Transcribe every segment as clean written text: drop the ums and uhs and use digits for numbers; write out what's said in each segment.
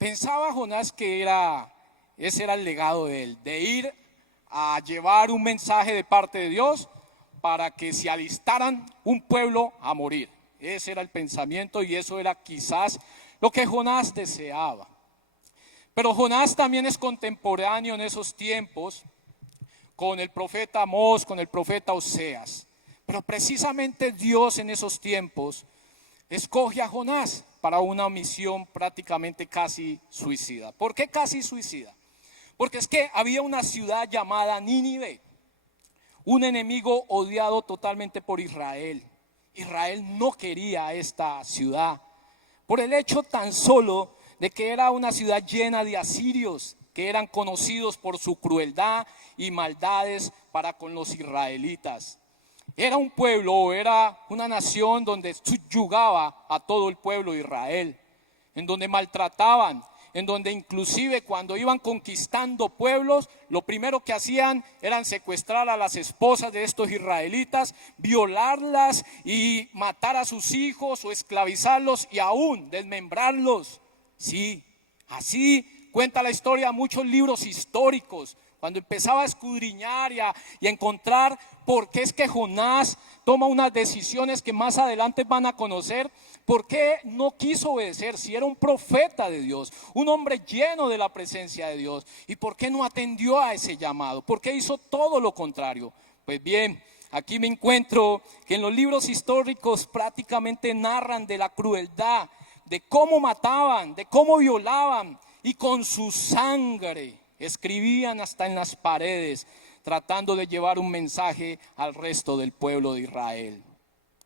Pensaba Jonás que ese era el legado de él, de ir a llevar un mensaje de parte de Dios para que se alistaran un pueblo a morir. Ese era el pensamiento y eso era quizás lo que Jonás deseaba. Pero Jonás también es contemporáneo en esos tiempos con el profeta Amós, con el profeta Oseas. Pero precisamente Dios en esos tiempos escoge a Jonás para una misión prácticamente casi suicida. ¿Por qué casi suicida? Porque es que había una ciudad llamada Nínive, un enemigo odiado totalmente por Israel. Israel no quería esta ciudad por el hecho tan solo de que era una ciudad llena de asirios que eran conocidos por su crueldad y maldades para con los israelitas. Era un pueblo, era una nación donde subyugaba a todo el pueblo de Israel, en donde maltrataban, en donde inclusive cuando iban conquistando pueblos, lo primero que hacían eran secuestrar a las esposas de estos israelitas, violarlas y matar a sus hijos o esclavizarlos y aún desmembrarlos. Sí, así cuenta la historia, muchos libros históricos, cuando empezaba a escudriñar y a encontrar por qué es que Jonás toma unas decisiones que más adelante van a conocer. ¿Por qué no quiso obedecer si era un profeta de Dios, un hombre lleno de la presencia de Dios? ¿Y por qué no atendió a ese llamado? ¿Por qué hizo todo lo contrario? Pues bien, aquí me encuentro que en los libros históricos prácticamente narran de la crueldad, de cómo mataban, de cómo violaban y con su sangre escribían hasta en las paredes, tratando de llevar un mensaje al resto del pueblo de Israel.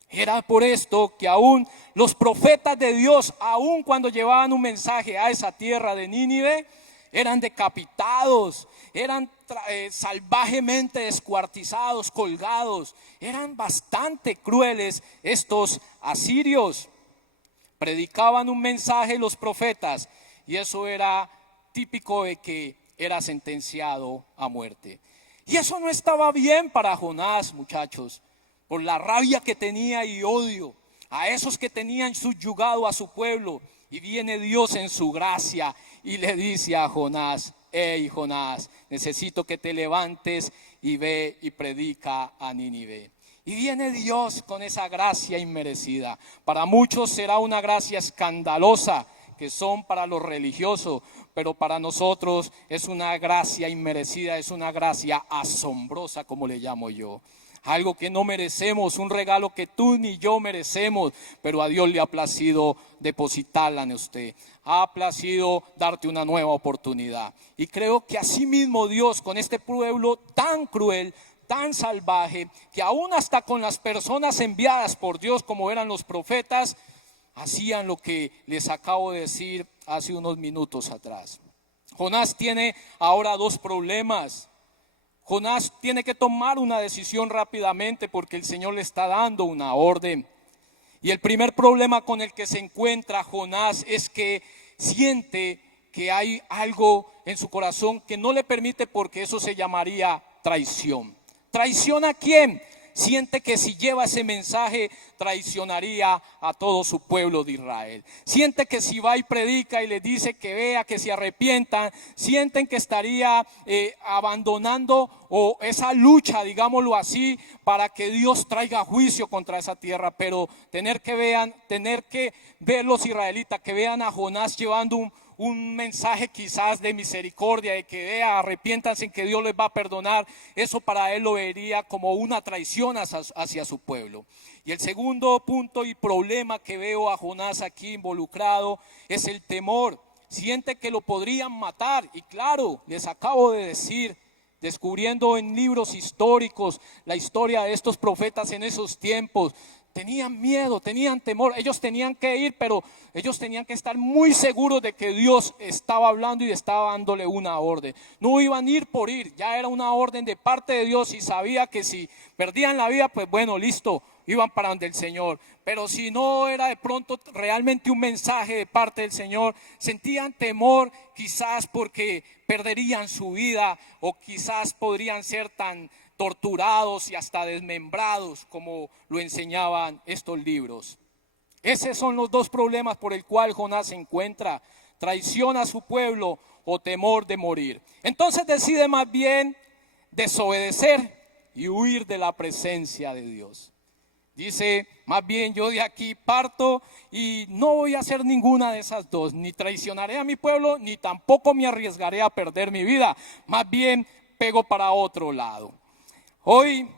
Era por esto que aún los profetas de Dios, aún cuando llevaban un mensaje a esa tierra de Nínive, eran decapitados, eran salvajemente descuartizados, colgados. Eran bastante crueles estos asirios. Predicaban un mensaje los profetas y eso era típico de que era sentenciado a muerte. Y eso no estaba bien para Jonás, muchachos, por la rabia que tenía y odio a esos que tenían subyugado a su pueblo. Y viene Dios en su gracia y le dice a Jonás: hey Jonás, necesito que te levantes y ve y predica a Nínive. Y viene Dios con esa gracia inmerecida. Para muchos será una gracia escandalosa, que son para los religiosos, pero para nosotros es una gracia inmerecida, es una gracia asombrosa, como le llamo yo. Algo que no merecemos, un regalo que tú ni yo merecemos, pero a Dios le ha placido depositarla en usted. Ha placido darte una nueva oportunidad. Y creo que así mismo Dios, con este pueblo tan cruel, tan salvaje, que aún hasta con las personas enviadas por Dios, como eran los profetas, hacían lo que les acabo de decir hace unos minutos atrás. Jonás tiene ahora dos problemas. Jonás tiene que tomar una decisión rápidamente porque el Señor le está dando una orden. Y el primer problema con el que se encuentra Jonás es que siente que hay algo en su corazón que no le permite, porque eso se llamaría traición. ¿Traición a quién? Siente que si lleva ese mensaje traicionaría a todo su pueblo de Israel. Siente que si va y predica y le dice que vea, que se arrepientan, sienten que estaría abandonando o esa lucha, digámoslo así, para que Dios traiga juicio contra esa tierra. Pero tener que ver los israelitas, que vean a Jonás llevando un mensaje quizás de misericordia, de que vea, arrepiéntanse, en que Dios les va a perdonar, eso para él lo vería como una traición hacia su pueblo. Y el segundo punto y problema que veo a Jonás aquí involucrado es el temor. Siente que lo podrían matar, y claro, les acabo de decir, descubriendo en libros históricos la historia de estos profetas en esos tiempos, tenían miedo, tenían temor. Ellos tenían que ir, pero ellos tenían que estar muy seguros de que Dios estaba hablando y estaba dándole una orden. No iban a ir por ir, ya era una orden de parte de Dios, y sabía que si perdían la vida, pues bueno, listo, iban para donde el Señor. Pero si no era de pronto realmente un mensaje de parte del Señor, sentían temor quizás porque perderían su vida, o quizás podrían ser tan torturados y hasta desmembrados como lo enseñaban estos libros. Esos son los dos problemas por el cual Jonás se encuentra. traición a su pueblo o temor de morir. Entonces decide más bien desobedecer y huir de la presencia de Dios. Dice, más bien yo de aquí parto y no voy a hacer ninguna de esas dos, ni traicionaré a mi pueblo, ni tampoco me arriesgaré a perder mi vida, más bien pego para otro lado. Hoy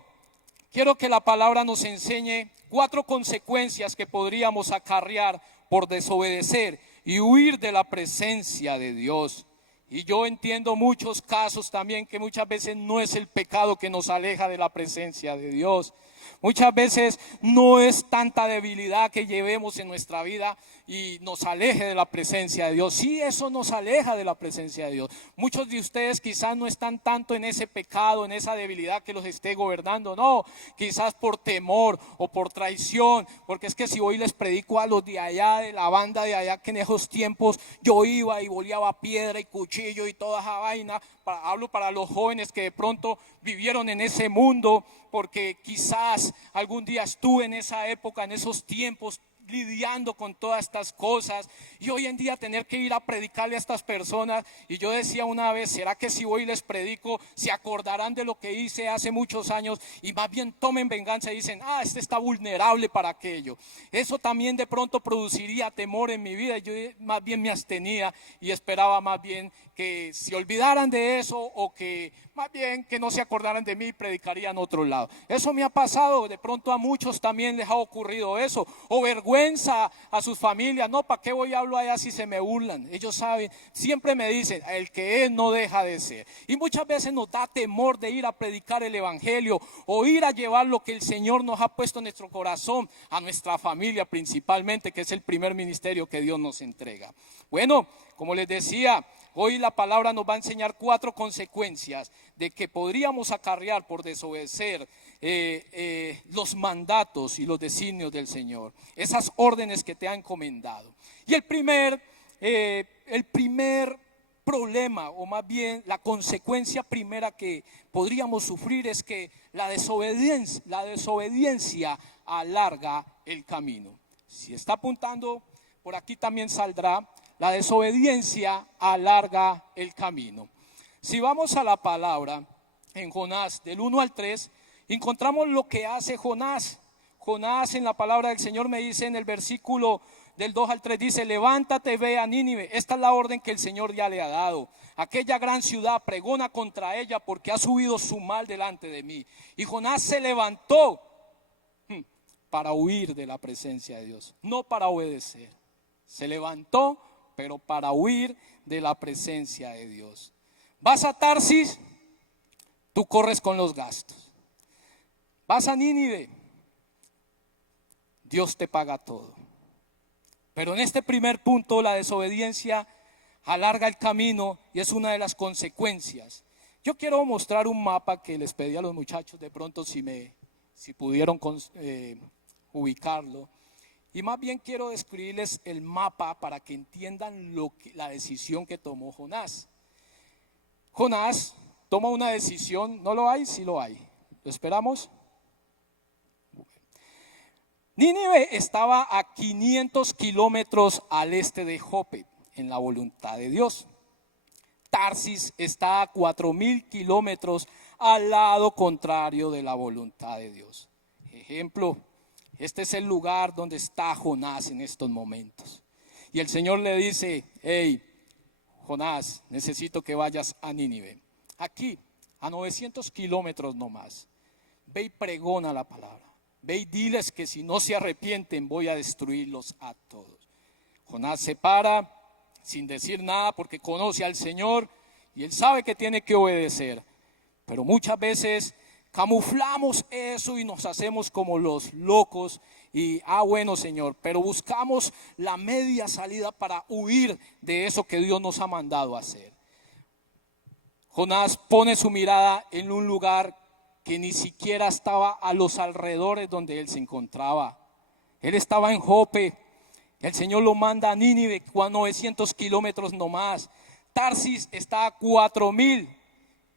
quiero que la palabra nos enseñe 4 consecuencias que podríamos acarrear por desobedecer y huir de la presencia de Dios. Y yo entiendo muchos casos también que muchas veces no es el pecado que nos aleja de la presencia de Dios. Muchas veces no es tanta debilidad que llevemos en nuestra vida y nos aleje de la presencia de Dios. Sí, eso nos aleja de la presencia de Dios. Muchos de ustedes quizás no están tanto en ese pecado, en esa debilidad que los esté gobernando. No, quizás por temor o por traición. Porque es que si hoy les predico a los de allá, de la banda de allá, que en esos tiempos yo iba y boleaba piedra y cuchillo y toda esa vaina. Hablo para los jóvenes que de pronto vivieron en ese mundo, porque quizás algún día estuve en esa época, en esos tiempos, lidiando con todas estas cosas, y hoy en día tener que ir a predicarle a estas personas. Y yo decía una vez, ¿será que si hoy les predico se acordarán de lo que hice hace muchos años y más bien tomen venganza y dicen, este está vulnerable para aquello? Eso también de pronto produciría temor en mi vida. Yo más bien me abstenía y esperaba más bien que se olvidaran de eso, o que más bien que no se acordaran de mí y predicarían a otro lado. Eso me ha pasado, de pronto a muchos también les ha ocurrido eso, o vergüenza a sus familias. No, ¿para qué voy a hablar allá si se me burlan? Ellos saben, siempre me dicen, el que es no deja de ser. Y muchas veces nos da temor de ir a predicar el evangelio o ir a llevar lo que el Señor nos ha puesto en nuestro corazón a nuestra familia principalmente, que es el primer ministerio que Dios nos entrega. Bueno, como les decía, hoy la palabra nos va a enseñar 4 consecuencias de que podríamos acarrear por desobedecer los mandatos y los designios del Señor, esas órdenes que te ha encomendado. Y el primer problema, o más bien la consecuencia primera que podríamos sufrir, es que la desobediencia alarga el camino. Si está apuntando, por aquí también saldrá: la desobediencia alarga el camino. Si vamos a la palabra en Jonás, del 1 al 3, encontramos lo que hace Jonás. Jonás, en la palabra del Señor, me dice en el versículo del 2 al 3, dice: levántate, ve a Nínive. Esta es la orden que el Señor ya le ha dado. Aquella gran ciudad, pregona contra ella, porque ha subido su mal delante de mí. Y Jonás se levantó para huir de la presencia de Dios, no para obedecer. Se levantó, pero para huir de la presencia de Dios. Vas a Tarsis, tú corres con los gastos. Vas a Nínive, Dios te paga todo. Pero en este primer punto, la desobediencia alarga el camino y es una de las consecuencias. Yo quiero mostrar un mapa que les pedí a los muchachos, de pronto si pudieron ubicarlo. Y más bien quiero describirles el mapa para que entiendan la decisión que tomó Jonás. Jonás toma una decisión. ¿No lo hay? Sí lo hay. ¿Lo esperamos? Nínive estaba a 500 kilómetros al este de Jope, en la voluntad de Dios. Tarsis está a 4,000 kilómetros al lado contrario de la voluntad de Dios. Ejemplo: este es el lugar donde está Jonás en estos momentos. Y el Señor le dice: hey, Jonás, necesito que vayas a Nínive. Aquí, a 900 kilómetros nomás. Ve y pregona la palabra. Ve y diles que si no se arrepienten voy a destruirlos a todos. Jonás se para sin decir nada porque conoce al Señor y él sabe que tiene que obedecer. Pero muchas veces camuflamos eso y nos hacemos como los locos y, bueno, Señor, pero buscamos la media salida para huir de eso que Dios nos ha mandado a hacer. Jonás pone su mirada en un lugar que ni siquiera estaba a los alrededores donde él se encontraba. Él estaba en Jope. El Señor lo manda a Nínive, a 900 kilómetros nomás. Tarsis está a 4,000.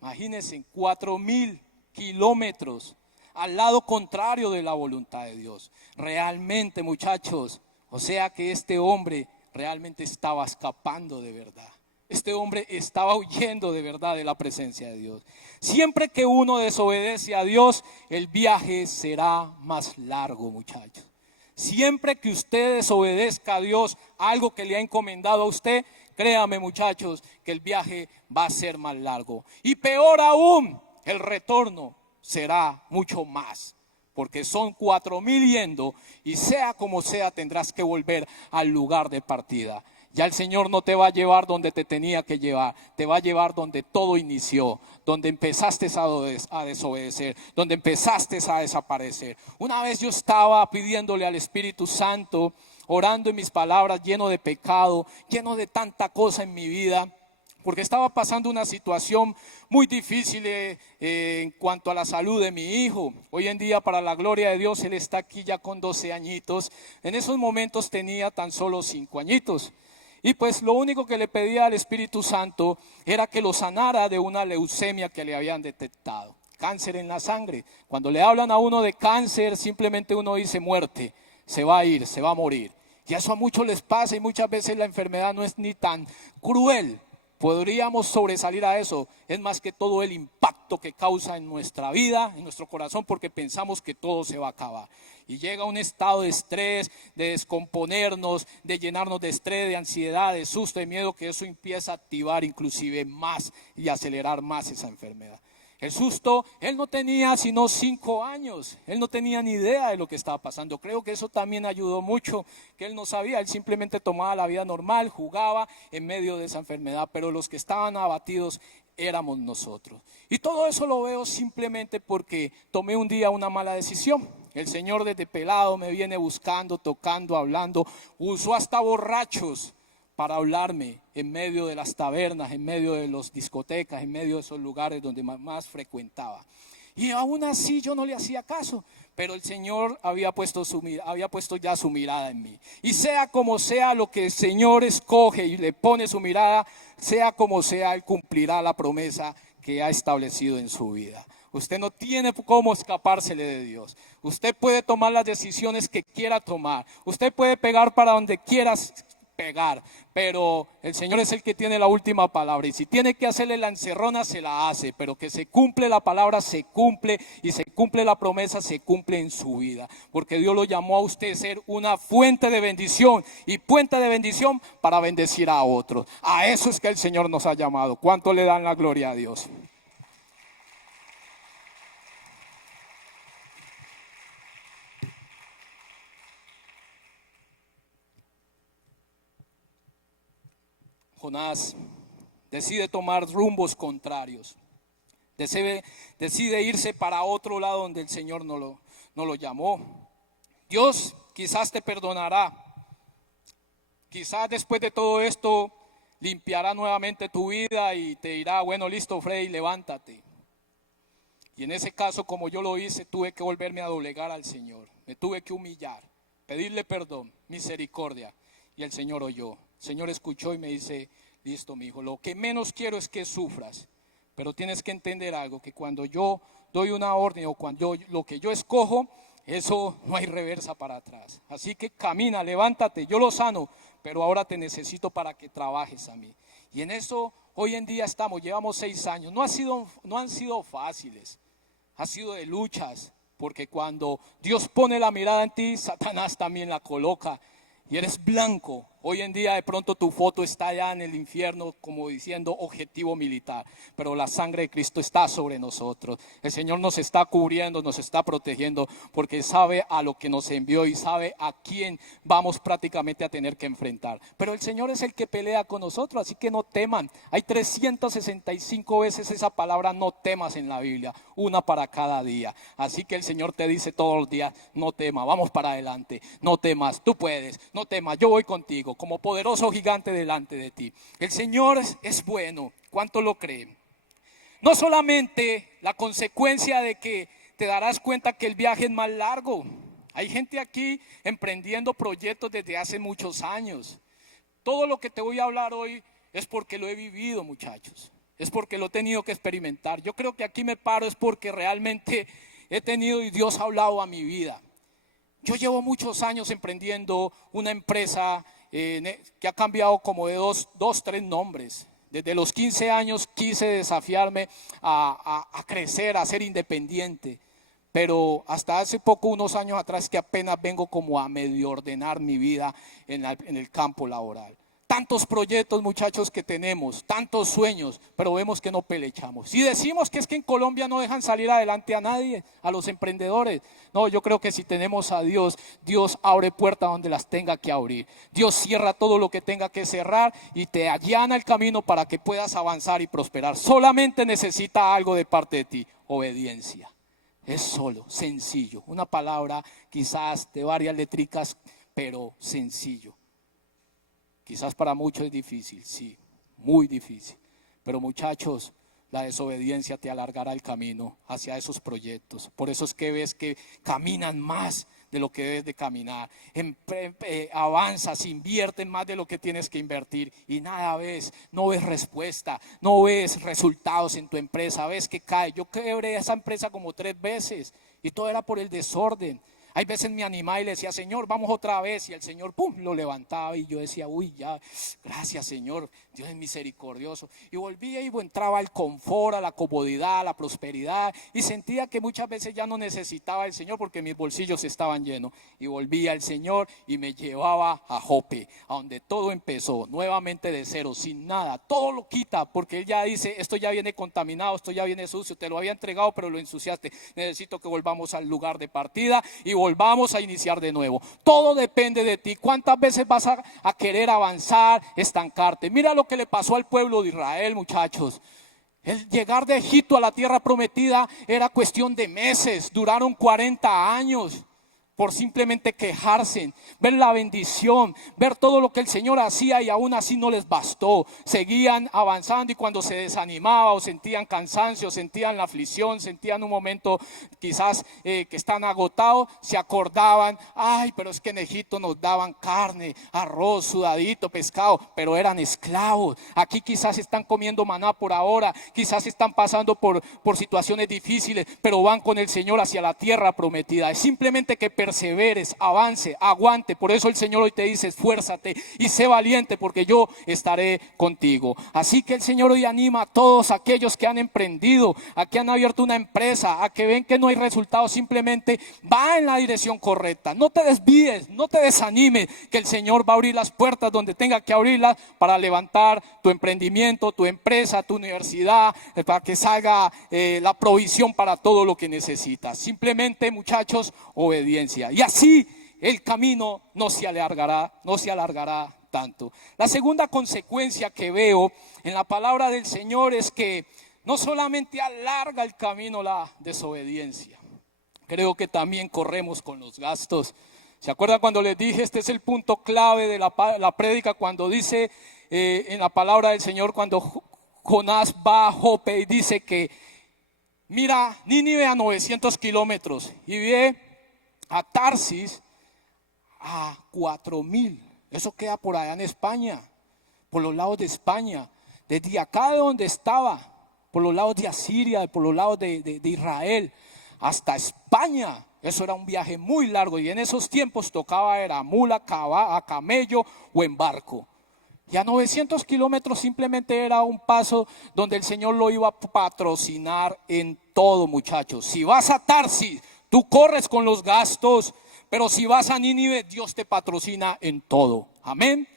Imagínense, 4,000 kilómetros al lado contrario de la voluntad de Dios. Realmente, muchachos, o sea que este hombre realmente estaba escapando de verdad. Este hombre estaba huyendo de verdad de la presencia de Dios. Siempre que uno desobedece a Dios, el viaje será más largo, muchachos. Siempre que usted desobedezca a Dios, algo que le ha encomendado a usted, créame, muchachos, que el viaje va a ser más largo. Y peor aún, el retorno será mucho más. Porque son 4,000 yendo y sea como sea tendrás que volver al lugar de partida. Ya el Señor no te va a llevar donde te tenía que llevar, te va a llevar donde todo inició, donde empezaste a desobedecer, donde empezaste a desaparecer. Una vez yo estaba pidiéndole al Espíritu Santo, orando en mis palabras, lleno de pecado, lleno de tanta cosa en mi vida, porque estaba pasando una situación muy difícil en cuanto a la salud de mi hijo. Hoy en día, para la gloria de Dios, él está aquí ya con 12 añitos. En esos momentos tenía tan solo 5 añitos. Y pues lo único que le pedía al Espíritu Santo era que lo sanara de una leucemia que le habían detectado. Cáncer en la sangre. Cuando le hablan a uno de cáncer, simplemente uno dice muerte, se va a ir, se va a morir. Y eso a muchos les pasa y muchas veces la enfermedad no es ni tan cruel. Podríamos sobresalir a eso, es más que todo el impacto que causa en nuestra vida, en nuestro corazón, porque pensamos que todo se va a acabar. Y llega un estado de estrés, de descomponernos, de llenarnos de estrés, de ansiedad, de susto, de miedo, que eso empieza a activar inclusive más y acelerar más esa enfermedad. El susto, él no tenía sino 5 años, él no tenía ni idea de lo que estaba pasando. Creo que eso también ayudó mucho, que él no sabía, él simplemente tomaba la vida normal, jugaba en medio de esa enfermedad, pero los que estaban abatidos éramos nosotros. Y todo eso lo veo simplemente porque tomé un día una mala decisión. El Señor desde pelado me viene buscando, tocando, hablando, usó hasta borrachos para hablarme en medio de las tabernas, en medio de las discotecas, en medio de esos lugares donde más frecuentaba. Y aún así yo no le hacía caso, pero el Señor había puesto ya su mirada en mí. Y sea como sea lo que el Señor escoge y le pone su mirada, sea como sea, Él cumplirá la promesa que ha establecido en su vida. Usted no tiene cómo escapársele de Dios. Usted puede tomar las decisiones que quiera tomar. Usted puede pegar para donde quiera pegar, pero el Señor es el que tiene la última palabra, y si tiene que hacerle la encerrona, se la hace, pero que se cumple la palabra, se cumple, y se cumple la promesa, se cumple en su vida, porque Dios lo llamó a usted a ser una fuente de bendición, y puente de bendición para bendecir a otros. A eso es que el Señor nos ha llamado. ¿Cuánto le dan la gloria a Dios? Jonás decide tomar rumbos contrarios, decide irse para otro lado donde el Señor no lo llamó. Dios quizás te perdonará, quizás después de todo esto limpiará nuevamente tu vida y te dirá, bueno, listo, Freddy, levántate. Y en ese caso, como yo lo hice, tuve que volverme a doblegar al Señor, me tuve que humillar, pedirle perdón, misericordia, y el Señor oyó. El Señor escuchó y me dice, listo, mi hijo, lo que menos quiero es que sufras, pero tienes que entender algo, que cuando yo doy una orden o cuando lo que yo escojo, eso no hay reversa para atrás. Así que camina, levántate, yo lo sano, pero ahora te necesito para que trabajes a mí. Y en eso hoy en día llevamos 6 años, no han sido fáciles, ha sido de luchas, porque cuando Dios pone la mirada en ti, Satanás también la coloca. Y eres blanco. Hoy en día de pronto tu foto está allá en el infierno como diciendo objetivo militar, pero la sangre de Cristo está sobre nosotros. El Señor nos está cubriendo, nos está protegiendo, porque sabe a lo que nos envió y sabe a quién vamos prácticamente a tener que enfrentar. Pero el Señor es el que pelea con nosotros, así que no teman. Hay 365 veces esa palabra no temas en la Biblia, una para cada día. Así que el Señor te dice todos los días, no temas, vamos para adelante, no temas, tú puedes, no temas, yo voy contigo como poderoso gigante delante de ti. El Señor es bueno. ¿Cuánto lo creen? No solamente la consecuencia de que te darás cuenta que el viaje es más largo. Hay gente aquí emprendiendo proyectos desde hace muchos años. Todo lo que te voy a hablar hoy es porque lo he vivido, muchachos. Es porque lo he tenido que experimentar. Yo creo que aquí me paro es porque realmente he tenido y Dios ha hablado a mi vida. Yo llevo muchos años emprendiendo una empresa que ha cambiado como de dos, tres nombres. Desde los 15 años quise desafiarme a crecer, a ser independiente. Pero hasta hace poco, unos años atrás, que apenas vengo como a medio ordenar mi vida en el campo laboral. Tantos proyectos, muchachos, que tenemos, tantos sueños, pero vemos que no pelechamos. Y decimos que es que en Colombia no dejan salir adelante a nadie, a los emprendedores. No, yo creo que si tenemos a Dios, Dios abre puertas donde las tenga que abrir. Dios cierra todo lo que tenga que cerrar y te allana el camino para que puedas avanzar y prosperar. Solamente necesita algo de parte de ti: obediencia. Es solo, sencillo, una palabra quizás de varias letricas, pero sencillo. Quizás para muchos es difícil, sí, muy difícil. Pero muchachos, la desobediencia te alargará el camino hacia esos proyectos. Por eso es que ves que caminan más de lo que debes de caminar. Avanzas, inviertes más de lo que tienes que invertir y nada ves, no ves respuesta, no ves resultados en tu empresa, ves que cae. Yo quebré esa empresa como 3 veces y todo era por el desorden. Hay veces me animaba y le decía: Señor, vamos otra vez, y el Señor, pum, lo levantaba y yo decía: uy, ya, gracias Señor, Dios es misericordioso. Y volvía y entraba al confort, a la comodidad, a la prosperidad, y sentía que muchas veces ya no necesitaba al Señor porque mis bolsillos estaban llenos. Y volvía al Señor y me llevaba a Jope, a donde todo empezó, nuevamente de cero, sin nada. Todo lo quita porque Él ya dice: esto ya viene contaminado, esto ya viene sucio, te lo había entregado pero lo ensuciaste. Necesito que volvamos al lugar de partida y volvamos a iniciar de nuevo. Todo depende de ti. ¿Cuántas veces vas a querer avanzar, estancarte? Mira lo que le pasó al pueblo de Israel, muchachos. El llegar de Egipto a la tierra prometida era cuestión de meses. Duraron 40 años por simplemente quejarse, ver la bendición, ver todo lo que el Señor hacía, y aún así no les bastó. Seguían avanzando, y cuando se desanimaba o sentían cansancio, sentían la aflicción, sentían un momento quizás que están agotados, se acordaban: ay, pero es que en Egipto nos daban carne, arroz, sudadito, pescado, pero eran esclavos. Aquí quizás están comiendo maná por ahora, quizás están pasando por situaciones difíciles, pero van con el Señor hacia la tierra prometida. Es simplemente que perseveres, avance, aguante. Por eso el Señor hoy te dice: esfuérzate y sé valiente, porque yo estaré contigo. Así que el Señor hoy anima a todos aquellos que han emprendido, a que han abierto una empresa, a que ven que no hay resultados. Simplemente va en la dirección correcta. No te desvíes, no te desanimes, que el Señor va a abrir las puertas donde tenga que abrirlas para levantar tu emprendimiento, tu empresa, tu universidad, para que salga la provisión para todo lo que necesitas. Simplemente, muchachos, obediencia. Y así el camino no se alargará tanto. La segunda consecuencia que veo en la palabra del Señor es que no solamente alarga el camino la desobediencia, creo que también corremos con los gastos. ¿Se acuerdan cuando les dije? Este es el punto clave de la prédica, cuando dice en la palabra del Señor, cuando Jonás va a Jope y dice que mira Nínive a 900 kilómetros y ve a Tarsis a 4000. Eso queda por allá en España, por los lados de España. Desde acá de donde estaba, por los lados de Asiria, por los lados de Israel, hasta España. Eso era un viaje muy largo, y en esos tiempos tocaba era mula, a camello o en barco. Y a 900 kilómetros simplemente era un paso donde el Señor lo iba a patrocinar en todo, muchachos. Si vas a Tarsis, tú corres con los gastos, pero si vas a Nínive, Dios te patrocina en todo. Amén.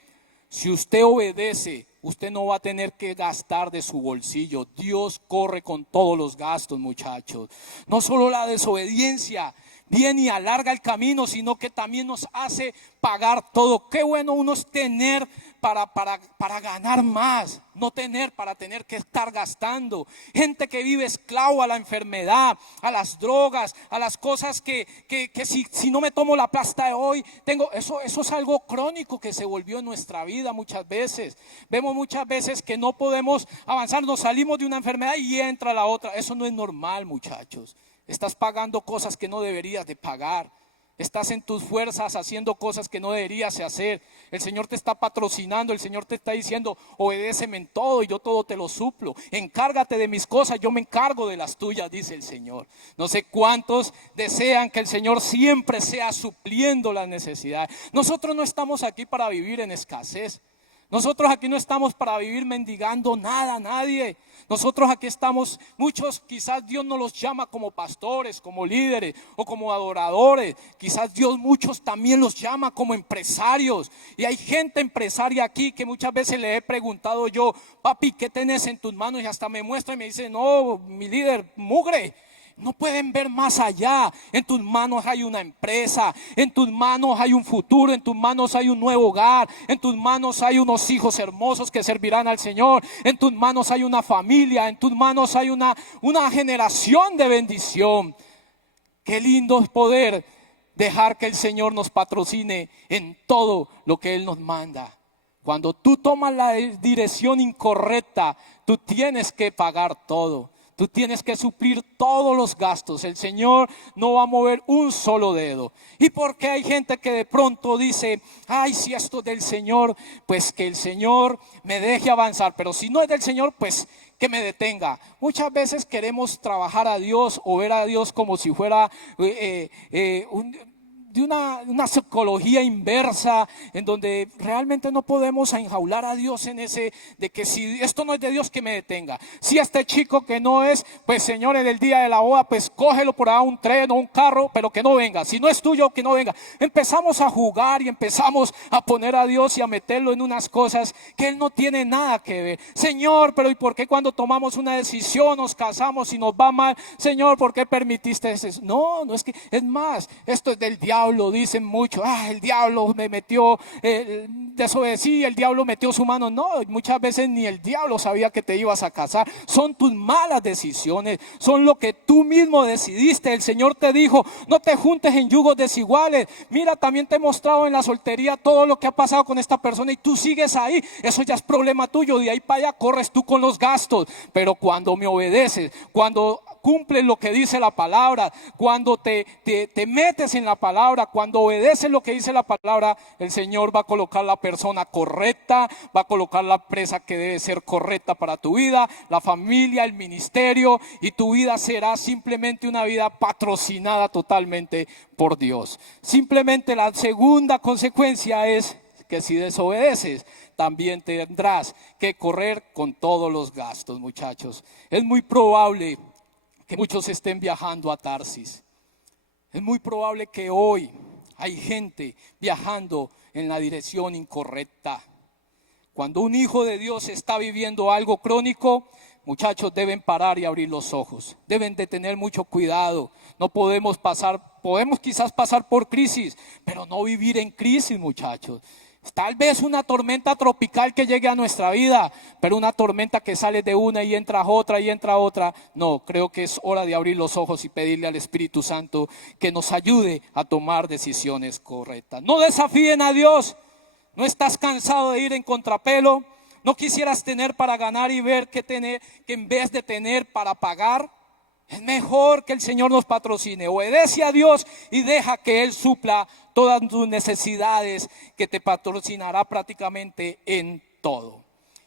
Si usted obedece, usted no va a tener que gastar de su bolsillo. Dios corre con todos los gastos, muchachos. No solo la desobediencia viene y alarga el camino, sino que también nos hace pagar todo. Qué bueno uno es tener para ganar más, no tener para tener que estar gastando. Gente que vive esclavo a la enfermedad, a las drogas, a las cosas que si no me tomo la pasta de hoy, eso es algo crónico que se volvió en nuestra vida muchas veces. Vemos muchas veces que no podemos avanzar, nos salimos de una enfermedad y entra la otra. Eso no es normal, muchachos. Estás pagando cosas que no deberías de pagar. estás en tus fuerzas haciendo cosas que no deberías hacer. El Señor te está patrocinando, el Señor te está diciendo, obedéceme en todo y yo todo te lo suplo. Encárgate de mis cosas, yo me encargo de las tuyas, dice el Señor. No sé cuántos desean que el Señor siempre sea supliendo las necesidades. Nosotros no estamos aquí para vivir en escasez. Nosotros aquí no estamos para vivir mendigando nada a nadie. Nosotros aquí estamos, muchos quizás Dios no los llama como pastores, como líderes o como adoradores. Quizás Dios muchos también los llama como empresarios. Y hay gente empresaria aquí que muchas veces le he preguntado yo, papi, ¿qué tenés en tus manos? Y hasta me muestra y me dice, no, mi líder, mugre. No pueden ver más allá. En tus manos hay una empresa, en tus manos hay un futuro, en tus manos hay un nuevo hogar, en tus manos hay unos hijos hermosos que servirán al Señor, en tus manos hay una familia, en tus manos hay una generación de bendición. Qué lindo es poder dejar que el Señor nos patrocine en todo lo que Él nos manda. Cuando tú tomas la dirección incorrecta, tú tienes que pagar todo. Tú tienes que suplir todos los gastos. El Señor no va a mover un solo dedo. ¿Y por qué hay gente que de pronto dice, ay, si esto es del Señor, pues que el Señor me deje avanzar? Pero si no es del Señor, pues que me detenga. Muchas veces queremos trabajar a Dios o ver a Dios como si fuera de una psicología inversa, en donde realmente no podemos enjaular a Dios en ese, de que si esto no es de Dios, que me detenga. Si este chico que no es, pues Señor, en el día de la boda, pues cógelo por ahí un tren o un carro, pero que no venga. Si no es tuyo, que no venga. Empezamos a jugar y empezamos a poner a Dios y a meterlo en unas cosas que Él no tiene nada que ver. Señor, pero ¿y por qué cuando tomamos una decisión, nos casamos y nos va mal? Señor, ¿por qué permitiste eso? No, no es que, es más, esto es del diablo. Dicen mucho, el diablo me metió, desobedecí, el diablo metió su mano. No, muchas veces ni el diablo sabía que te ibas a casar. Son tus malas decisiones, son lo que tú mismo decidiste. El Señor te dijo, no te juntes en yugos desiguales. Mira, también te he mostrado en la soltería todo lo que ha pasado con esta persona y tú sigues ahí. Eso ya es problema tuyo, de ahí para allá corres tú con los gastos. Pero cuando me obedeces, cuando cumples lo que dice la palabra, cuando te metes en la palabra, cuando obedeces lo que dice la palabra, el Señor va a colocar la persona correcta, va a colocar la empresa que debe ser correcta para tu vida, la familia, el ministerio, y tu vida será simplemente una vida patrocinada totalmente por Dios. Simplemente la segunda consecuencia es que si desobedeces, también tendrás que correr con todos los gastos, muchachos. Es muy probable que muchos estén viajando a Tarsis. Es muy probable que hoy hay gente viajando en la dirección incorrecta. Cuando un hijo de Dios está viviendo algo crónico, muchachos, deben parar y abrir los ojos. Deben de tener mucho cuidado. No podemos quizás pasar por crisis, pero no vivir en crisis, muchachos. Tal vez una tormenta tropical que llegue a nuestra vida, pero una tormenta que sale de una y entra otra y entra otra. No, creo que es hora de abrir los ojos y pedirle al Espíritu Santo que nos ayude a tomar decisiones correctas. No desafíen a Dios. ¿No estás cansado de ir en contrapelo? ¿No quisieras tener para ganar y ver que en vez de tener para pagar? Es mejor que el Señor nos patrocine. Obedece a Dios y deja que Él supla todas tus necesidades, que te patrocinará prácticamente en todo.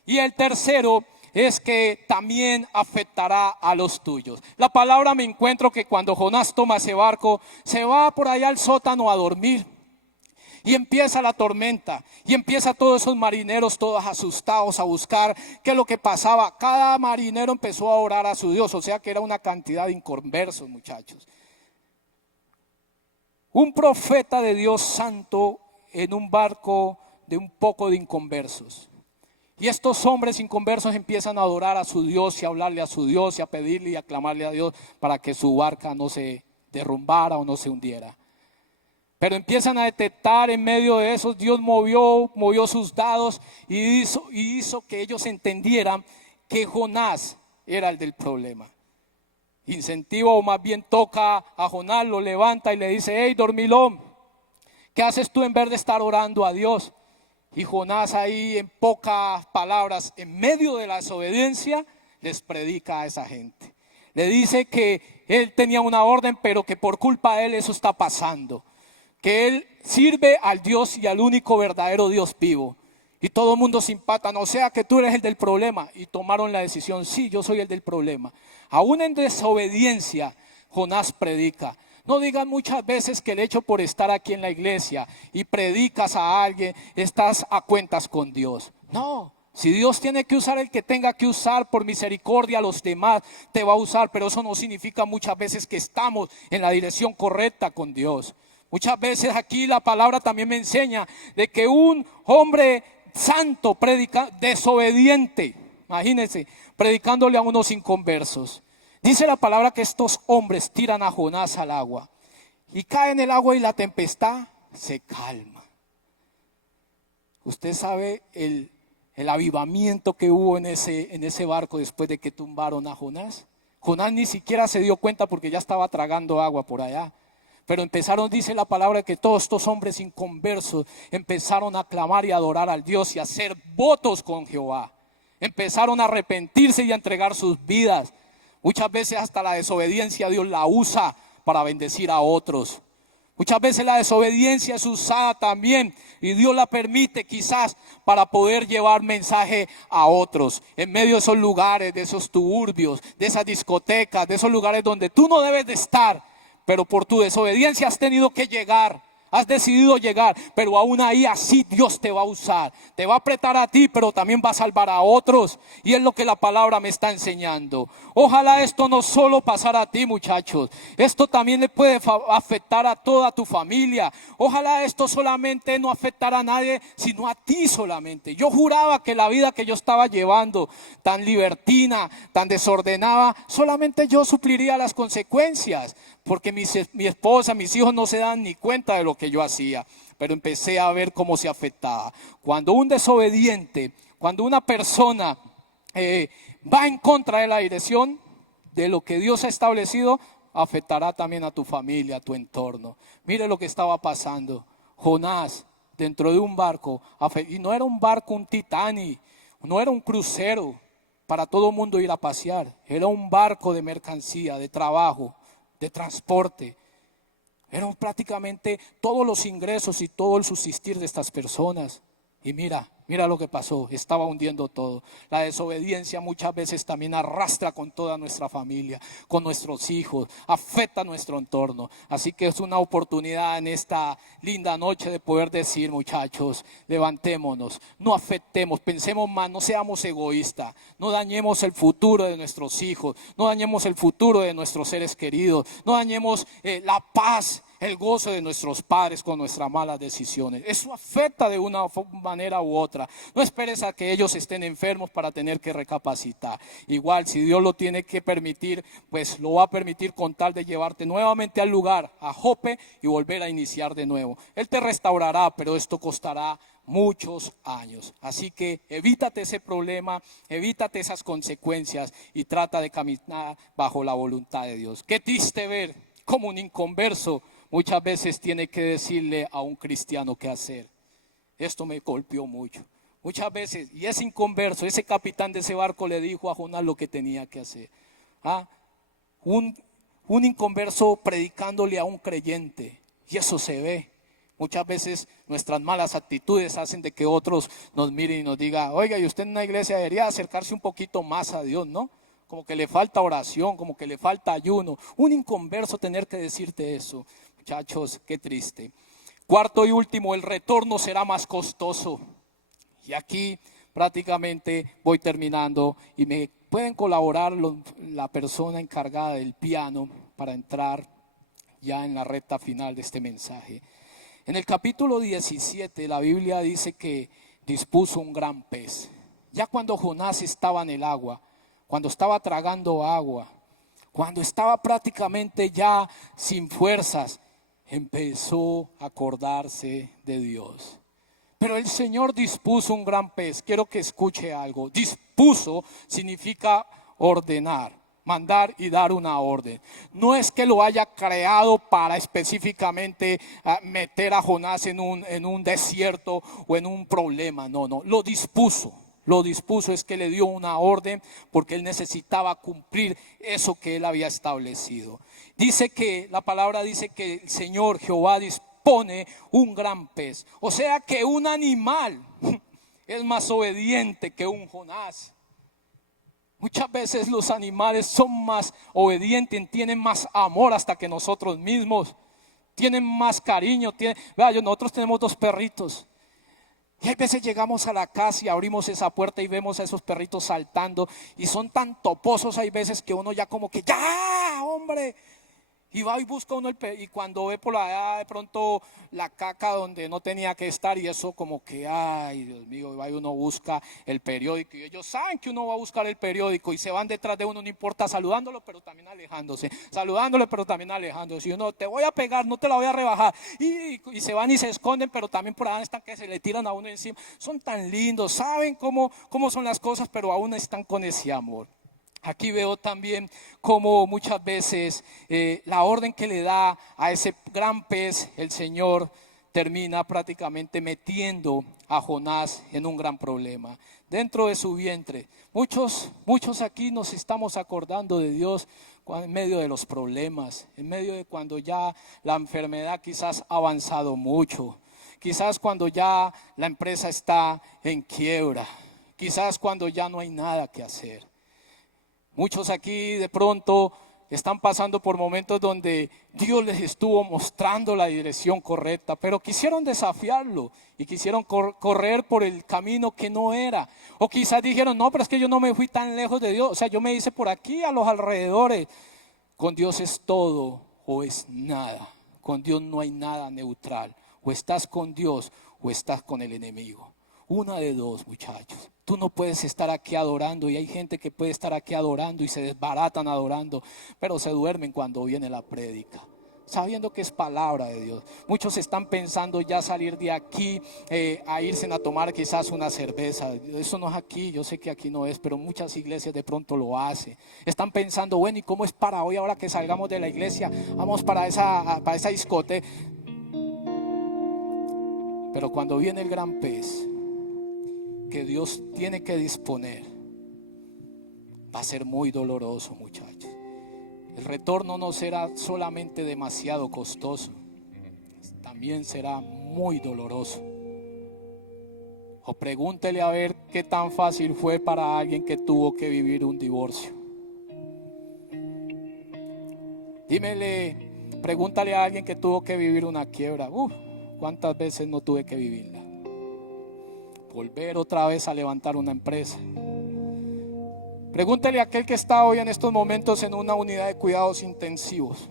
Y el tercero es que también afectará a los tuyos. La palabra me encuentro que cuando Jonás toma ese barco, se va por allá al sótano a dormir. Y empieza la tormenta, y empieza todos esos marineros todos asustados a buscar qué es lo que pasaba. Cada marinero empezó a orar a su Dios, o sea que era una cantidad de inconversos, muchachos. Un profeta de Dios santo en un barco de un poco de inconversos. Y estos hombres inconversos empiezan a adorar a su Dios y a hablarle a su Dios y a pedirle y a clamarle a Dios para que su barca no se derrumbara o no se hundiera. Pero empiezan a detectar en medio de eso, Dios movió sus dados y hizo que ellos entendieran que Jonás era el del problema. Incentiva o más bien toca a Jonás, lo levanta y le dice, hey dormilón, ¿qué haces tú en vez de estar orando a Dios? Y Jonás ahí en pocas palabras, en medio de la desobediencia, les predica a esa gente. Le dice que él tenía una orden, pero que por culpa de él eso está pasando. que él sirve al Dios y al único verdadero Dios vivo. Y todo el mundo se impacta, no sea que tú eres el del problema. Y tomaron la decisión, sí, yo soy el del problema. Aún en desobediencia, Jonás predica. No digan muchas veces que el hecho por estar aquí en la iglesia y predicas a alguien, estás a cuentas con Dios. No, si Dios tiene que usar el que tenga que usar por misericordia a los demás, te va a usar. Pero eso no significa muchas veces que estamos en la dirección correcta con Dios. Muchas veces aquí la palabra también me enseña de que un hombre santo predica, desobediente, imagínense, predicándole a unos inconversos. Dice la palabra que estos hombres tiran a Jonás al agua y cae en el agua y la tempestad se calma. Usted sabe el avivamiento que hubo en ese barco después de que tumbaron a Jonás. Jonás ni siquiera se dio cuenta porque ya estaba tragando agua por allá. Pero empezaron, dice la palabra, que todos estos hombres inconversos empezaron a clamar y a adorar al Dios y a hacer votos con Jehová. Empezaron a arrepentirse y a entregar sus vidas. Muchas veces hasta la desobediencia Dios la usa para bendecir a otros. Muchas veces la desobediencia es usada también y Dios la permite quizás para poder llevar mensaje a otros. En medio de esos lugares, de esos tuburbios, de esas discotecas, de esos lugares donde tú no debes de estar. Pero por tu desobediencia has tenido que llegar, has decidido llegar, pero aún ahí así Dios te va a usar. Te va a apretar a ti, pero también va a salvar a otros. Y es lo que la palabra me está enseñando. Ojalá esto no solo pasara a ti, muchachos. Esto también le puede afectar a toda tu familia. Ojalá esto solamente no afectara a nadie, sino a ti solamente. Yo juraba que la vida que yo estaba llevando, tan libertina, tan desordenada, solamente yo supliría las consecuencias. Porque mi esposa, mis hijos no se dan ni cuenta de lo que yo hacía. Pero empecé a ver cómo se afectaba. Cuando un desobediente, cuando una persona va en contra de la dirección de lo que Dios ha establecido, afectará también a tu familia, a tu entorno. Mire lo que estaba pasando. Jonás, dentro de un barco, y no era un barco, un Titanic, no era un crucero para todo el mundo ir a pasear. Era un barco de mercancía, de trabajo, de transporte. Eran prácticamente todos los ingresos y todo el subsistir de estas personas. Y mira lo que pasó, estaba hundiendo todo. La desobediencia muchas veces también arrastra con toda nuestra familia, con nuestros hijos, afecta a nuestro entorno. Así que es una oportunidad en esta linda noche de poder decir, muchachos, levantémonos, no afectemos, pensemos más, no seamos egoístas, no dañemos el futuro de nuestros hijos, no dañemos el futuro de nuestros seres queridos, no dañemos la paz, el gozo de nuestros padres con nuestras malas decisiones. Eso afecta de una manera u otra. No esperes a que ellos estén enfermos para tener que recapacitar. Igual, si Dios lo tiene que permitir, pues lo va a permitir con tal de llevarte nuevamente al lugar, a Jope, y volver a iniciar de nuevo. Él te restaurará, pero esto costará muchos años. Así que evítate ese problema, evítate esas consecuencias y trata de caminar bajo la voluntad de Dios. Qué triste ver cómo un inconverso muchas veces tiene que decirle a un cristiano qué hacer. Esto me golpeó mucho. Muchas veces, y ese inconverso, ese capitán de ese barco le dijo a Jonás lo que tenía que hacer. Un inconverso predicándole a un creyente, y eso se ve. Muchas veces nuestras malas actitudes hacen de que otros nos miren y nos digan, oiga, y usted en una iglesia debería acercarse un poquito más a Dios, ¿no? Como que le falta oración, como que le falta ayuno. Un inconverso tener que decirte eso. Muchachos, qué triste. Cuarto y último, el retorno será más costoso. Y aquí prácticamente voy terminando y me pueden colaborar la persona encargada del piano para entrar ya en la recta final de este mensaje. En el capítulo 17 la Biblia dice que dispuso un gran pez. Ya cuando Jonás estaba en el agua, cuando estaba tragando agua, cuando estaba prácticamente ya sin fuerzas, empezó a acordarse de Dios. Pero el Señor dispuso un gran pez. Quiero que escuche algo. Dispuso significa ordenar, mandar y dar una orden. No es que lo haya creado para específicamente meter a Jonás en un desierto o en un problema. No, lo dispuso. Lo dispuso, es que le dio una orden porque él necesitaba cumplir eso que él había establecido. Dice que, la palabra dice que el Señor Jehová pone un gran pez. O sea que un animal es más obediente que un Jonás. Muchas veces los animales son más obedientes, tienen más amor hasta que nosotros mismos, tienen más cariño. Nosotros tenemos 2 perritos. Y hay veces llegamos a la casa y abrimos esa puerta y vemos a esos perritos saltando y son tan toposos, hay veces que uno ya como que ¡ya, hombre! Y va y busca uno y cuando ve por allá de pronto la caca donde no tenía que estar y eso como que, ay Dios mío, y va y uno busca el periódico y ellos saben que uno va a buscar el periódico y se van detrás de uno, no importa, saludándolo pero también alejándose, saludándole pero también alejándose, y uno, te voy a pegar, no te la voy a rebajar, y se van y se esconden, pero también por allá están que se le tiran a uno encima. Son tan lindos, saben cómo son las cosas, pero aún están con ese amor. Aquí veo también cómo muchas veces la orden que le da a ese gran pez, el Señor termina prácticamente metiendo a Jonás en un gran problema dentro de su vientre. Muchos aquí nos estamos acordando de Dios en medio de los problemas, en medio de cuando ya la enfermedad quizás ha avanzado mucho, quizás cuando ya la empresa está en quiebra, quizás cuando ya no hay nada que hacer. Muchos aquí de pronto están pasando por momentos donde Dios les estuvo mostrando la dirección correcta, pero quisieron desafiarlo y quisieron correr por el camino que no era. O quizás dijeron, no, pero es que yo no me fui tan lejos de Dios, o sea, yo me hice por aquí a los alrededores. Con Dios es todo o es nada. Con Dios no hay nada neutral. O estás con Dios o estás con el enemigo. Una de dos, muchachos. Tú no puedes estar aquí adorando, y hay gente que puede estar aquí adorando y se desbaratan adorando, pero se duermen cuando viene la prédica, sabiendo que es palabra de Dios. Muchos están pensando ya salir de aquí a irse a tomar quizás una cerveza. Eso no es aquí, yo sé que aquí no es, pero muchas iglesias de pronto lo hacen. Están pensando, bueno, ¿y cómo es para hoy ahora que salgamos de la iglesia? Vamos para esa discoteca. Pero cuando viene el gran pez que Dios tiene que disponer, va a ser muy doloroso, muchachos. El retorno no será solamente demasiado costoso, también será muy doloroso. O pregúntele a ver qué tan fácil fue para alguien que tuvo que vivir un divorcio. Pregúntale a alguien que tuvo que vivir una quiebra. ¿Cuántas veces no tuve que vivirla? Volver otra vez a levantar una empresa. Pregúntele a aquel que está hoy en estos momentos en una unidad de cuidados intensivos.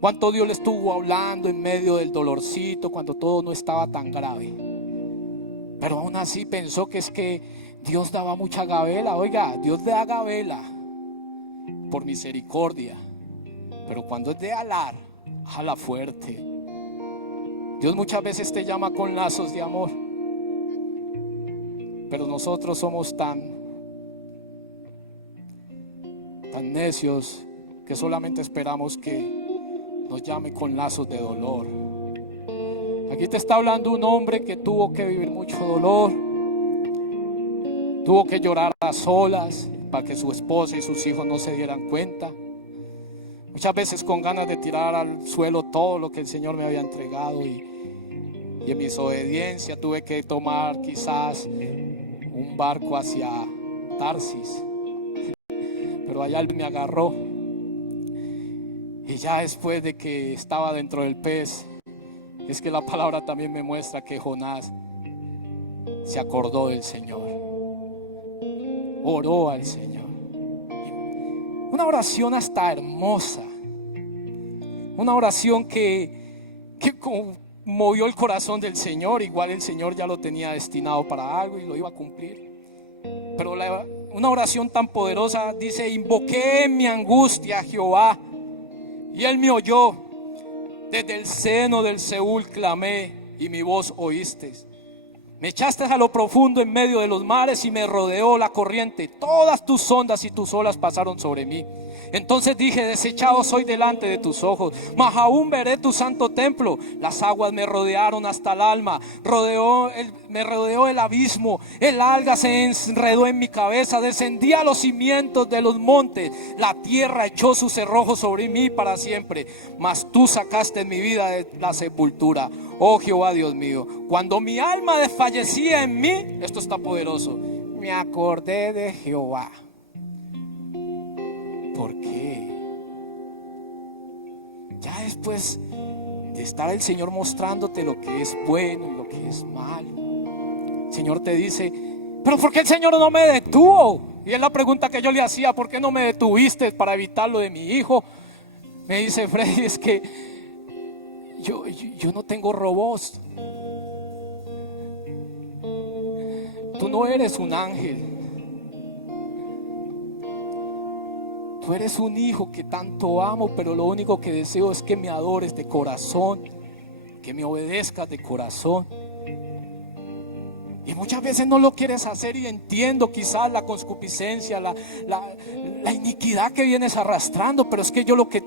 ¿Cuánto Dios le estuvo hablando en medio del dolorcito cuando todo no estaba tan grave? Pero aún así pensó que es que Dios daba mucha gabela. Oiga, Dios le da gabela por misericordia. Pero cuando es de alar, jala fuerte. Dios muchas veces te llama con lazos de amor. Pero nosotros somos tan necios que solamente esperamos que nos llame con lazos de dolor. Aquí te está hablando un hombre que tuvo que vivir mucho dolor, tuvo que llorar a solas para que su esposa y sus hijos no se dieran cuenta. Muchas veces con ganas de tirar al suelo todo lo que el Señor me había entregado, y en mi desobediencia tuve que tomar quizás un barco hacia Tarsis, pero allá Él me agarró. Y ya después de que estaba dentro del pez, es que la palabra también me muestra que Jonás se acordó del Señor, oró al Señor. Una oración hasta hermosa, una oración que movió el corazón del Señor. Igual el Señor ya lo tenía destinado para algo y lo iba a cumplir. Pero una oración tan poderosa dice: invoqué en mi angustia a Jehová y Él me oyó. Desde el seno del Seúl clamé y mi voz oíste. Me echaste a lo profundo en medio de los mares y me rodeó la corriente. Todas tus ondas y tus olas pasaron sobre mí. Entonces dije, desechado soy delante de tus ojos, mas aún veré tu santo templo. Las aguas me rodearon hasta el alma, me rodeó el abismo, el alga se enredó en mi cabeza, descendí a los cimientos de los montes, la tierra echó sus cerrojos sobre mí para siempre, mas tú sacaste mi vida de la sepultura. Oh Jehová Dios mío, cuando mi alma desfallecía en mí, esto está poderoso, me acordé de Jehová. ¿Por qué? Ya después de estar el Señor mostrándote lo que es bueno y lo que es malo, el Señor te dice, pero ¿por qué el Señor no me detuvo? Y es la pregunta que yo le hacía, ¿por qué no me detuviste para evitar lo de mi hijo? Me dice Freddy, es que yo no tengo robots. Tú no eres un ángel. Tú eres un hijo que tanto amo, pero lo único que deseo es que me adores de corazón, que me obedezcas de corazón. Y muchas veces no lo quieres hacer y entiendo quizás la concupiscencia, la iniquidad que vienes arrastrando, pero es que yo lo que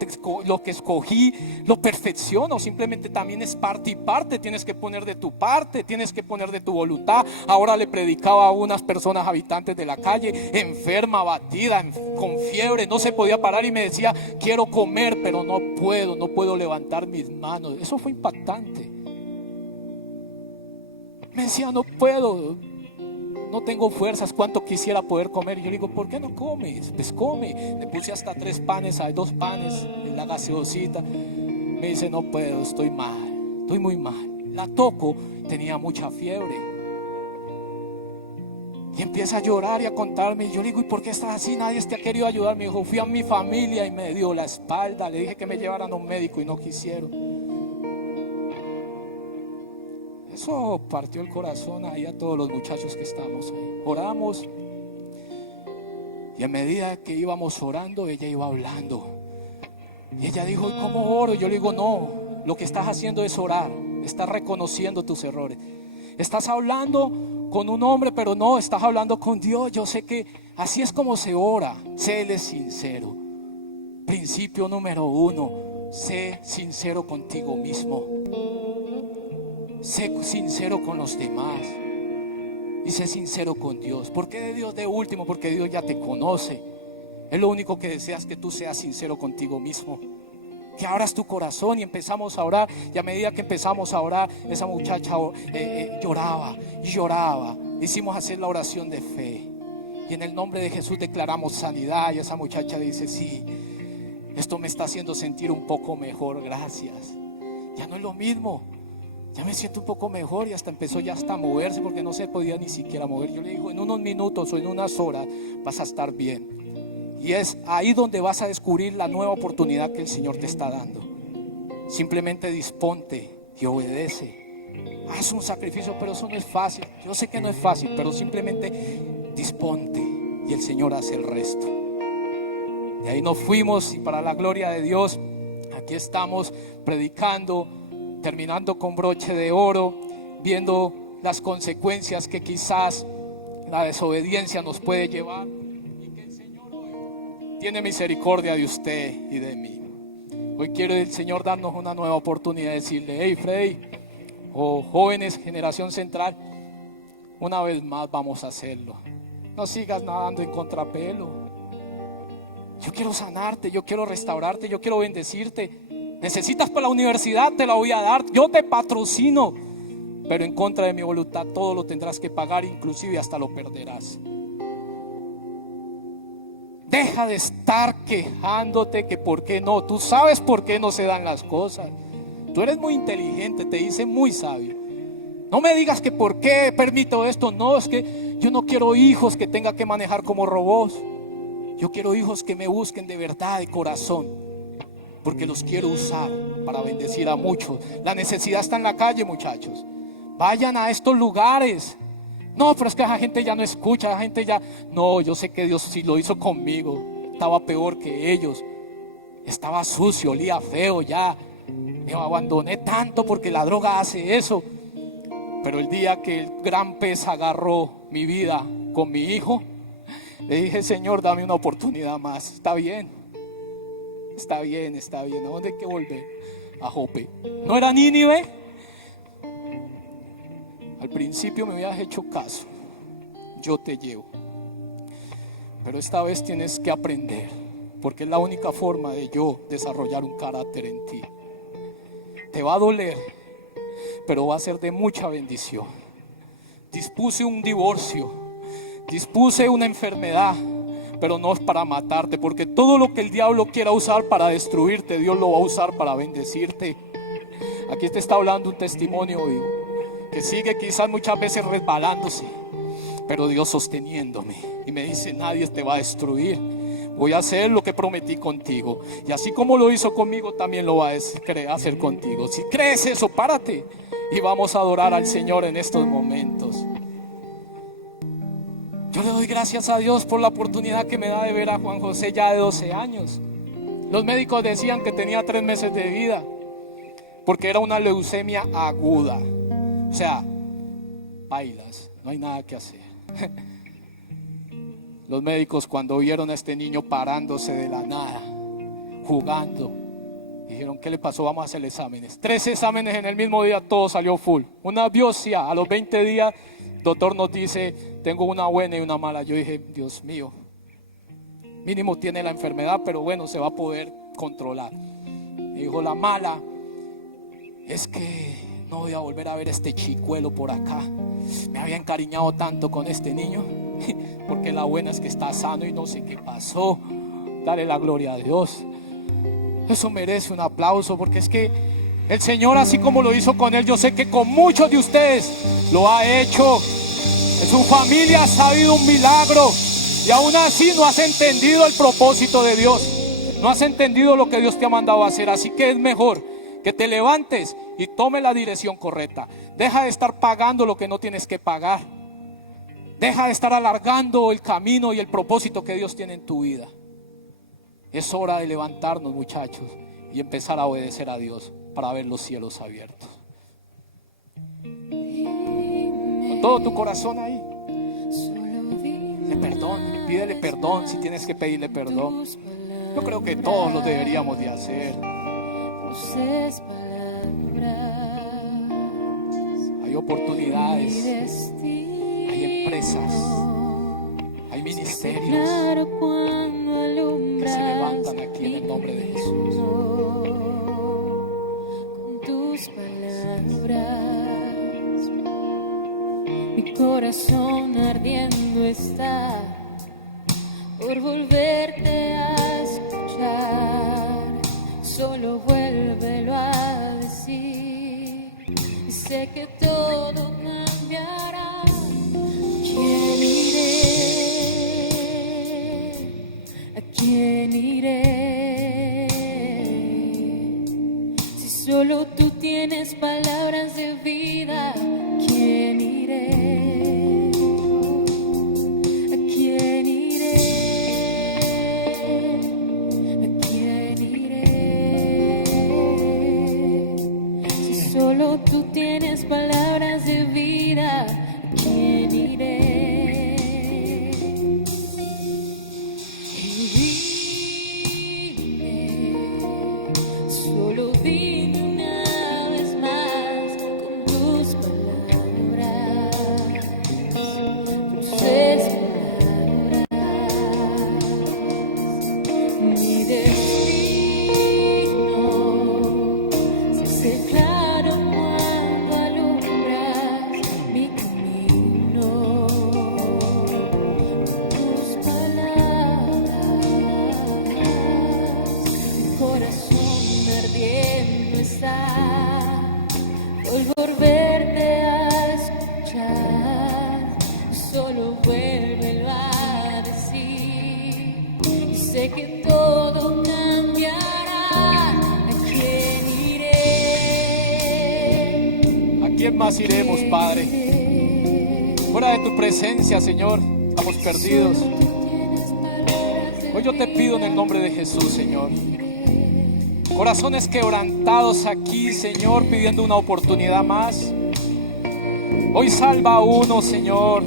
escogí lo perfecciono, simplemente también es parte y parte, tienes que poner de tu parte, tienes que poner de tu voluntad. Ahora le predicaba a unas personas habitantes de la calle, enferma, abatida, con fiebre, no se podía parar y me decía, quiero comer, pero no puedo levantar mis manos. Eso fue impactante. Me decía, no puedo, no tengo fuerzas, cuánto quisiera poder comer. Y yo le digo, ¿por qué no comes? Pues come. Le puse hasta 3 panes, hay 2 panes, la gaseosita. Me dice, no puedo, estoy mal, estoy muy mal. La toco, tenía mucha fiebre. Y empieza a llorar y a contarme. Y yo le digo, ¿y por qué estás así? Nadie te ha querido ayudar. Me dijo, fui a mi familia y me dio la espalda. Le dije que me llevaran a un médico y no quisieron. Eso partió el corazón ahí a todos los muchachos que estamos ahí. Oramos y a medida que íbamos orando, ella iba hablando. Y ella dijo, ¿y cómo oro? Yo le digo, no, lo que estás haciendo es orar. Estás reconociendo tus errores. Estás hablando con un hombre, pero no, estás hablando con Dios. Yo sé que así es como se ora. Séle sincero. Principio número 1, sé sincero contigo mismo. Sé sincero con los demás y sé sincero con Dios. ¿Por qué de Dios de último? Porque Dios ya te conoce. Es lo único que deseas, que tú seas sincero contigo mismo, que abras tu corazón. Y empezamos a orar, y a medida que empezamos a orar, esa muchacha lloraba y lloraba. Hicimos hacer la oración de fe y en el nombre de Jesús declaramos sanidad. Y esa muchacha dice, sí, esto me está haciendo sentir un poco mejor, gracias. Ya no es lo mismo. Ya me siento un poco mejor. Y empezó ya hasta a moverse, porque no se podía ni siquiera mover. Yo le digo, en unos minutos o en unas horas vas a estar bien. Y es ahí donde vas a descubrir la nueva oportunidad que el Señor te está dando. Simplemente disponte y obedece. Haz un sacrificio, pero eso no es fácil. Yo sé que no es fácil, pero simplemente disponte y el Señor hace el resto. Y ahí nos fuimos, y para la gloria de Dios, aquí estamos predicando, terminando con broche de oro, viendo las consecuencias que quizás la desobediencia nos puede llevar, y que el Señor hoy tiene misericordia de usted y de mí. Hoy quiere el Señor darnos una nueva oportunidad de decirle, hey Freddy, o jóvenes, generación central, una vez más vamos a hacerlo. No sigas nadando en contrapelo. Yo quiero sanarte, yo quiero restaurarte, yo quiero bendecirte. Necesitas para la universidad, te la voy a dar, yo te patrocino, pero en contra de mi voluntad todo lo tendrás que pagar, inclusive hasta lo perderás. Deja de estar quejándote que por qué no. Tú sabes por qué no se dan las cosas. Tú eres muy inteligente, te dicen muy sabio. No me digas que por qué permito esto. No, es que yo no quiero hijos que tenga que manejar como robots. Yo quiero hijos que me busquen de verdad, de corazón, porque los quiero usar para bendecir a muchos. La necesidad está en la calle, muchachos. Vayan a estos lugares. No, pero es que la gente ya no escucha, la gente ya... No, yo sé que Dios sí lo hizo conmigo. Estaba peor que ellos. Estaba sucio, olía feo ya. Me abandoné tanto porque la droga hace eso. Pero el día que el gran pez agarró mi vida con mi hijo, le dije: Señor, dame una oportunidad más. Está bien, está bien, está bien. ¿A dónde hay que volver? A Jope. ¿No era Nínive? Al principio me habías hecho caso. Yo te llevo. Pero esta vez tienes que aprender, porque es la única forma de yo desarrollar un carácter en ti. Te va a doler, pero va a ser de mucha bendición. Dispuse un divorcio, dispuse una enfermedad, pero no es para matarte, porque todo lo que el diablo quiera usar para destruirte, Dios lo va a usar para bendecirte. Aquí te está hablando un testimonio vivo, que sigue quizás muchas veces resbalándose, pero Dios sosteniéndome, y me dice: nadie te va a destruir. Voy a hacer lo que prometí contigo, y así como lo hizo conmigo, también lo va a hacer contigo. Si crees eso, párate y vamos a adorar al Señor en estos momentos. Yo le doy gracias a Dios por la oportunidad que me da de ver a Juan José ya de 12 años. Los médicos decían que tenía 3 meses de vida, porque era una leucemia aguda. O sea, bailas, no hay nada que hacer. Los médicos, cuando vieron a este niño parándose de la nada, jugando, dijeron: ¿qué le pasó? Vamos a hacer exámenes. 3 exámenes en el mismo día, todo salió full. Una biopsia a los 20 días, el doctor nos dice: tengo una buena y una mala. Yo dije: Dios mío, mínimo tiene la enfermedad, pero bueno, se va a poder controlar. Me dijo: la mala es que no voy a volver a ver este chicuelo por acá. Me había encariñado tanto con este niño. Porque la buena es que está sano y no sé qué pasó. Dale la gloria a Dios. Eso merece un aplauso, porque es que el Señor, así como lo hizo con él, yo sé que con muchos de ustedes lo ha hecho. En su familia ha sabido un milagro, y aún así no has entendido el propósito de Dios. No has entendido lo que Dios te ha mandado a hacer. Así que es mejor que te levantes y tome la dirección correcta. Deja de estar pagando lo que no tienes que pagar. Deja de estar alargando el camino y el propósito que Dios tiene en tu vida. Es hora de levantarnos, muchachos, y empezar a obedecer a Dios para ver los cielos abiertos. Con todo tu corazón ahí, pídele perdón si tienes que pedirle perdón. Yo creo que todos lo deberíamos de hacer. Hay oportunidades, hay empresas, hay ministerios que se levantan aquí en el nombre de Jesús. Con tus palabras, mi corazón ardiendo está por volverte a escuchar. Solo vuélvelo a decir, y sé que todo cambiará. ¿Quién iré? ¿A quién iré? Si solo tú tienes palabras de vida, ¿quién iré? ¿A quién iré? ¿A quién iré? Si solo tú tienes palabras de vida, ¿a quién iré? Solo dime una vez más con tus palabras, cruces palabras, mi destino se hace claro cuando alumbras mi camino. Tus palabras, mi corazón ardiendo está por volverte a escuchar. Solo vuélvelo a decir, y sé que todo cambiará. ¿A quién iré? ¿A quién más iremos, Padre? Fuera de tu presencia, Señor, estamos perdidos. Hoy yo te pido en el nombre de Jesús, Señor, corazones quebrantados aquí, Señor, pidiendo una oportunidad más. Hoy salva a uno, Señor.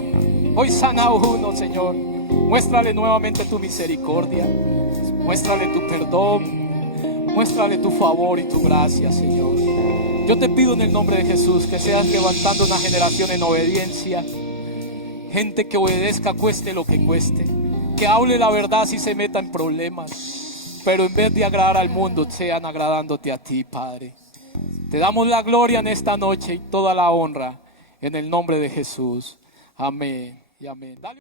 Hoy sana a uno, Señor. Muéstrale nuevamente tu misericordia. Muéstrale tu perdón. Muéstrale tu favor y tu gracia, Señor. Yo te pido en el nombre de Jesús que seas levantando una generación en obediencia. Gente que obedezca cueste lo que cueste. Que hable la verdad si se meta en problemas. Pero en vez de agradar al mundo, sean agradándote a ti, Padre. Te damos la gloria en esta noche y toda la honra en el nombre de Jesús. Amén y amén. Dale.